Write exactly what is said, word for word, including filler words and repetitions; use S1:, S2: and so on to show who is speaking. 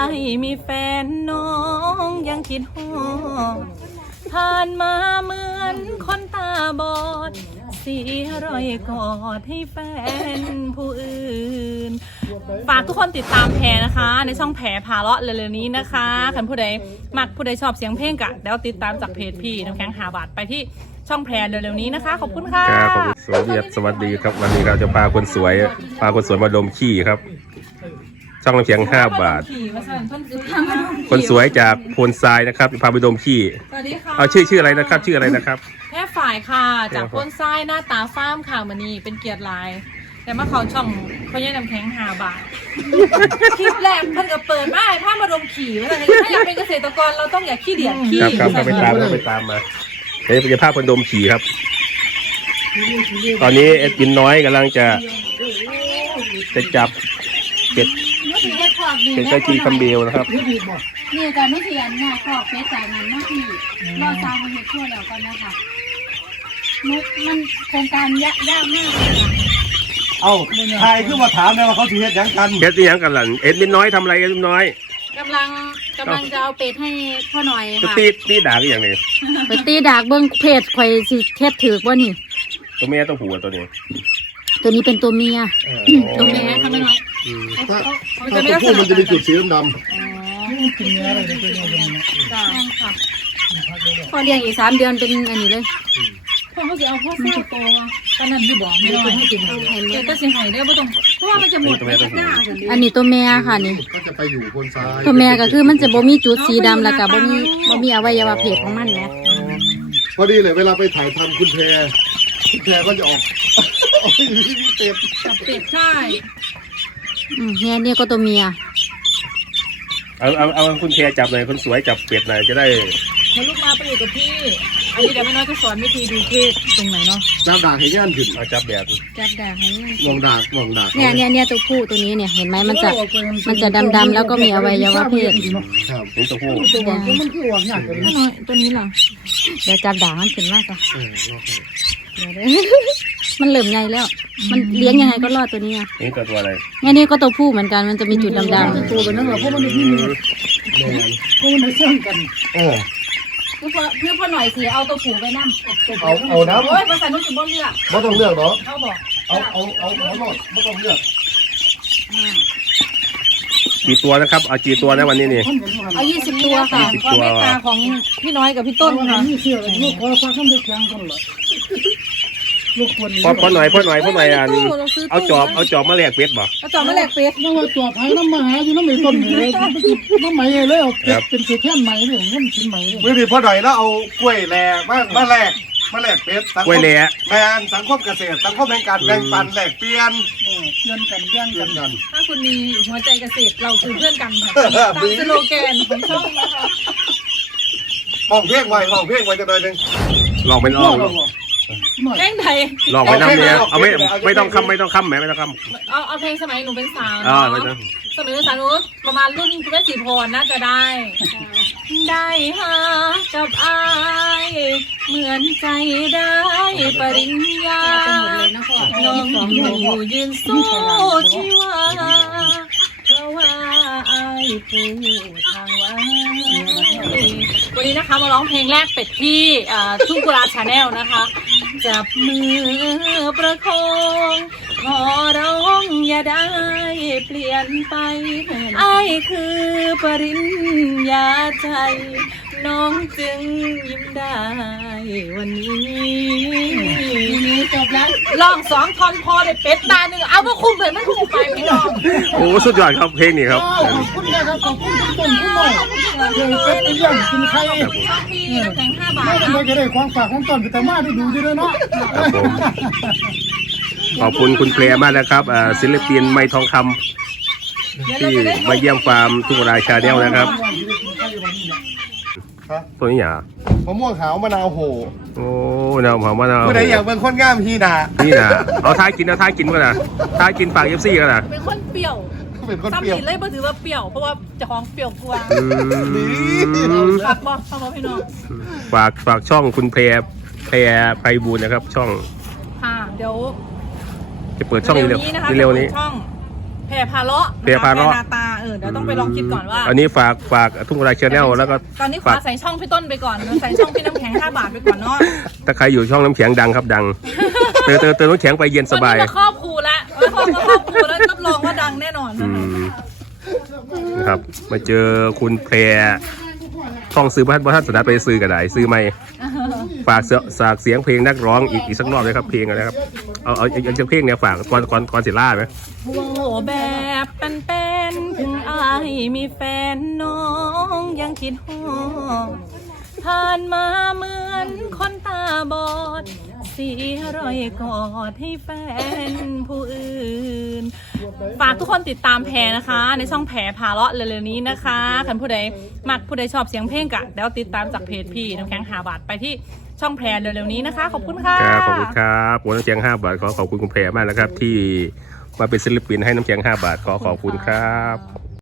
S1: ายมีแฟนน้องยังคิดฮอดผ่านมาเหมือนคนตาบอดเสียรอยกอดให้แฟนผู้อื่นฝากทุกคนติดตามแพรนะคะในช่องแพรพาเลาะเร็วๆนี้นะคะคันผู้ใดมักผู้ใดชอบเสียงเพลงกะแล้วติดตามจากเพจพี่น้ำแข็งหาบาทไปที่ช่องแพรเร็วๆนี้นะคะขอบคุณค่ะ
S2: ครับผมสวัสดีสวัสดีครับวันนี้เราจะพาคนสวยพาคนสวยมาดมขี้ครับช่องน้ำแข็งห้าบาทคนสวยจากโพนทรายนะครับพาไปดมขี้
S1: สวัสดีค่ะ
S2: เอาชื่อชื่ออะไรนะครับชื่ออะไรนะครับ
S1: แค่ฝ่ายค่ะจากโพนทรายหน้าตาฟ้ามค่ะมันนี่เป็นเกียรติลายแต่มาเขาช่องเขาแย่น้ำแข็งหาบาทคลิปแรกเพิ่นก็เปิดมาให้พามาดมขี่ว่าแต่ถ้าอยากเป็นเกษตรกรเราต้องอย่าขี้เดียดขี้
S2: ครับครับไปตามไปตามมาเดี๋ยวจะพาคนดมขี่ครับ ตอนนี้เอ็ดกินน้อยกำลังจะจะจับเป็ดเป็นไก่จีคัมเบลนะครับ
S3: นี่จะไม่เทียนเนี่ยขอบเฟซจ่ายเงินเมื่อกี้รอซาวมันเห็นชั่วแล้วกันนะคะนุกมันโครงการยากยากมากเลยค่ะ
S4: เอาใครขึ้นมาถามเลยว่าเขาสิเฮ็ดหยังกัน
S2: เอ็ดนี่ยังกันหลังเอ็ดมินน้อยทำอะไรเอ็ดมินน้อย
S3: กำลังกำลังจะเอาเป็ดให้พ่อหน่อย
S2: จะ
S3: ค่ะ
S2: ตีตีด่ากันอย่างนี้
S3: ไปตีดากเบิ้งเพจข่อยสิเทศถือว่านี่
S2: ตัวแม่ตัวผัวตัวนี้
S3: ตัวนี้เป็นตัวเมีย
S1: ตัวแม่ค่ะไม่น้อย
S2: อืม
S4: ถ้าถ้าตัวผู้มันจะมีจุดสีดำ
S1: จ้าค่ะ
S3: พอเลี้ยงอีกสามเดือนเป็นอันนี้เลย
S1: พ่อเขาจะเอาพ่อเสื้อโตตอนนั้นที่บอกไม่น้อยเดี๋ยวก็สิหายได้ไม่ต้องเพราะว่ามันจะหมดไม่ได้
S3: อันนี้ตัวแม่ค่ะนี่
S4: ๆก็จะไปอยู่บนซ้าย
S3: ตัวแม่ก็คือมันจะบ่มีจุดสีดำแล้วก็บ่มีบ่มีอวัยวะเพศของมันนะ
S4: พอดีเลยเวลาไปถ่ายทำคุณแพรคุณแพรก็จะออก ออกอยู่ที่พิเศษ
S1: จับเป็ดใช่
S3: อืมเนี่ยเนี่ยก็ตัวเมีย
S2: เอาเอาเอาคุณแพรจับหน่อยคนสวยจับเป็ดหน่อยจะได้
S1: มาลูกมาไปอยู่กับพี่อันนี้เดี๋ยวไม่น้อยจะสอนวิธีดูเพศตรงไหนเนาะ
S4: จับด่างให้ย่านขึ้น
S2: เอาจับแบบ
S3: จับดากให้มัน
S4: มองดากมองดาก
S3: เนี่ยเนี่ยเนี่ยตัวผู้ตัวนี้เนี่ยเห็นไหมมันจะมันจะดำๆแล้วก็มีอวัยวะเพศ
S4: ครับ
S2: นี่ตัวผู้
S1: น้อยตัวนี้เหรอ
S3: เดี๋ยวจับด่างมันขึ้นมากจ้ะ
S4: เออรอบให้
S3: เดี๋ยวเด้อ มันเหลื่อมใหญ่แล้ว มันเลี้ยงยังไงก็รอดตัวนี้อ่ะ
S2: นี่ตัวตัวอะไร
S3: เนี่ยนี่ก็ตัวผู้เหมือนกันมันจะมีจุดดำๆตัว
S4: เพราะมันได้ที่มือเพราะมันได้เชื่อมกันเออ
S3: เพื่อเพื่อพ่อหน่อยสิเอาตัวผู้ไปนั่ง
S4: เอาเอาน้ำ
S1: โอ้ยภาษาโน้นสิบ่เลือก
S4: ไม่ต้องเลือกเนาะ
S1: เขาบอก
S4: เอาเอาเอาเอาหมดไม่ต้องเลือก
S2: กี่ตัวนะครับเอากี่ตัวนะวันนี้นี่
S3: เอายี่สิบตัวค่ะ
S2: ยี่สิบ
S1: ความเมตตาของพี่น้อยกับพี่ต้นค่ะ
S2: พ่อพ่อหน่อยพ่อหน่อยพ่อหน่อยอันเอาจอบเอาจอบมาแลกเป็ดบ่
S1: เอาจอดมาแลกเป็ด
S5: น้ำมาตัวไผ่น้ำมาหาอยู่น้ำไหมต้นเลยน้ำไหมเลยเอาเป็ดเป็นเศษแท่นไหมเลยน้ำชิ้นไหมเลย
S4: เมื่อดีพอหน่อยแล้วเอากล้วยแหล่มามาแลกมาแลกเป็ดสังค
S2: กล้วย
S4: ม
S2: แหล่
S4: แมนสังคมเกษตรสังคมแห่งการแบ่งปันแลกเปลี่ยน
S5: เพื่อนกันแย่ง
S4: เปลี่
S5: กั
S4: ย
S5: น
S4: นกัน
S1: ถ้าคุณมีหัวใจเกษตรเราคือเพื่อนกันค่ะตามสโลแกนของช่องนะคะ
S4: ห้องเพียงไว้ห้องเพียงไว้จะหน่อยหนึง
S2: ลองไปลอง
S1: แม่งไทย
S2: ลองไปน้ำเนี่ยเอาไม่ไม่ต้องคำไม่ต้องคำแหมไม่ต้องคำ
S1: เอาเอาเพลงสมัยหนูเป็นสาว
S2: อ่า
S1: เนาะ
S2: ไม่ต้อง
S1: สมัยหนูเป็นสาวหนูประมาณรุ่นคุณแม่สีพรน่าจะได้ ได้หากับอายเหมือนใจได้ปริญญา
S3: เป็นหมดเลยนะพ่อ
S1: น้องอยู่ยืนสู้ชีวาเพราะว่าอายผู้ทางไว้วันนี้นะคะมาร้องเพลงแรกเป็ดที่อ่าทุ่งกุลาชาแนลนะคะ จับมือประคองขอร้องอย่าได้เปลี่ยนไปอายคือปริญญาใจน้องจึงยิ้มได้วันนี้จบแล้วลองสองทอนพอได้เป็ดตาหนึ่งเอามาคุมเลยมันถูกไปพี่น้อง
S2: โอ้สุดยอดครับเพลงนี้ครับ
S5: ขอบคุณนะครับขอบคุณทุกคนทุกหน่อยเดี๋ยวเป็ดไปย่างกินไข่
S1: ช่องพี่น้ำแข็งห้าบาท
S5: ไม่
S1: นะ
S5: ต้องไปก็ได้ความฝากของต้นแต่มาดูดูด้วยเนาะ
S2: ครับผมขอบคุณคุณเพลมากนะครับอ่าศิลปินไม้ทองคำที่มาเยี่ยมฟาร์มทุ่งราชาแนลนะครับ
S4: ครับ
S2: ตัวนี้หยาม
S4: ะม่วงขาวมะนาวโห
S2: โอ้นาวหอมมะนาว
S4: ผู้ใดอยากเป็นคนงามฮีนา
S2: นี่นะเอาท้ายกินเอาท้ายกินกันนะท้ายกินฝากเอฟซีกันนะ
S1: เป็นคนเปรี้ยว
S4: เป็นคน
S1: ซ้ำ
S4: เปรี้ยว
S1: ผิดเลยบ่ถือว่าเปรี้ยวเพราะว่าเจะของเปรี้ยวกว่า
S2: อืม
S1: ฝากบอกฝากบอกพี่น้อง
S2: ฝากฝากช่องคุณเพลเพลไพบูลย์นะครับ ช่อง
S1: ค่ะเดี๋ยว
S2: จะเปิดช่อง
S1: เร็
S2: เร็
S1: ว
S2: ว
S1: ๆนี้นะคะ
S2: เร็วๆนี้
S1: จะปิดช่องแพรพาเลาะ
S2: แพรพาเลาะ
S1: แพรนาตาเออเดี๋ยวต้องไปลองคิดก่อนว่า
S2: อันนี้ฝากฝากทุ่งไรชาแนลแล้วก็
S1: ตอนนี้ขอ
S2: ฝาก
S1: ใส่ช่องพี่ต้นไปก่อนใส่ช่องพี่น้ำแข็งห้าบาทไปก่อนเนาะ
S2: ถ้าใครอยู่ช่องน้ำแข็งดังครับดังเติมเติมเติมน้ำแข็งไปเย็นสบาย
S1: ตอนนี้เราครอบครูละเราครอบครอบครูแล้วรับรองว่าดังแน่นอน
S2: อื
S1: นะคะ
S2: มนะครับมาเจอคุณแพรช่องซื้อบ้านบ้านสนัดไปซื้อกันได้ซื้อไหมฝากเสียฝากเสียงเพลงนักร้องอีกอีกสักรอบเลยครับเพลงอะไรครับเอาเอาเอาเอาเพลงเนี่ยฝากก่อนก่อนก่อนเสร็จล่าไหม
S1: โอ้แบบเป็นๆถึงอายมีแฟนน้องยังคิดฮอดผ่านมาเหมือนคนตาบอดเสียรอยกอดให้แฟนผู้อื่น ฝากทุกคนติดตามแพรนะคะ ในช่องแพรพาเลาะเร็วๆนี้นะคะใครผู้ใดมักผู้ใดชอบเสียงเพลงกะเดี๋ยวติดตามจากเพจพี่น้ำแข็งหาบาทไปที่ช่องแพรเร็วๆนี้นะคะ ขอบคุณค่ะ
S2: ครับขอบคุณครับหัวน้ำแข็งห้าบาทขอขอบคุณคุณแพรมากนะครับ ที่มาเป็นศิลปินให้น้ำแข็งห้าบาทขอขอบคุณครับ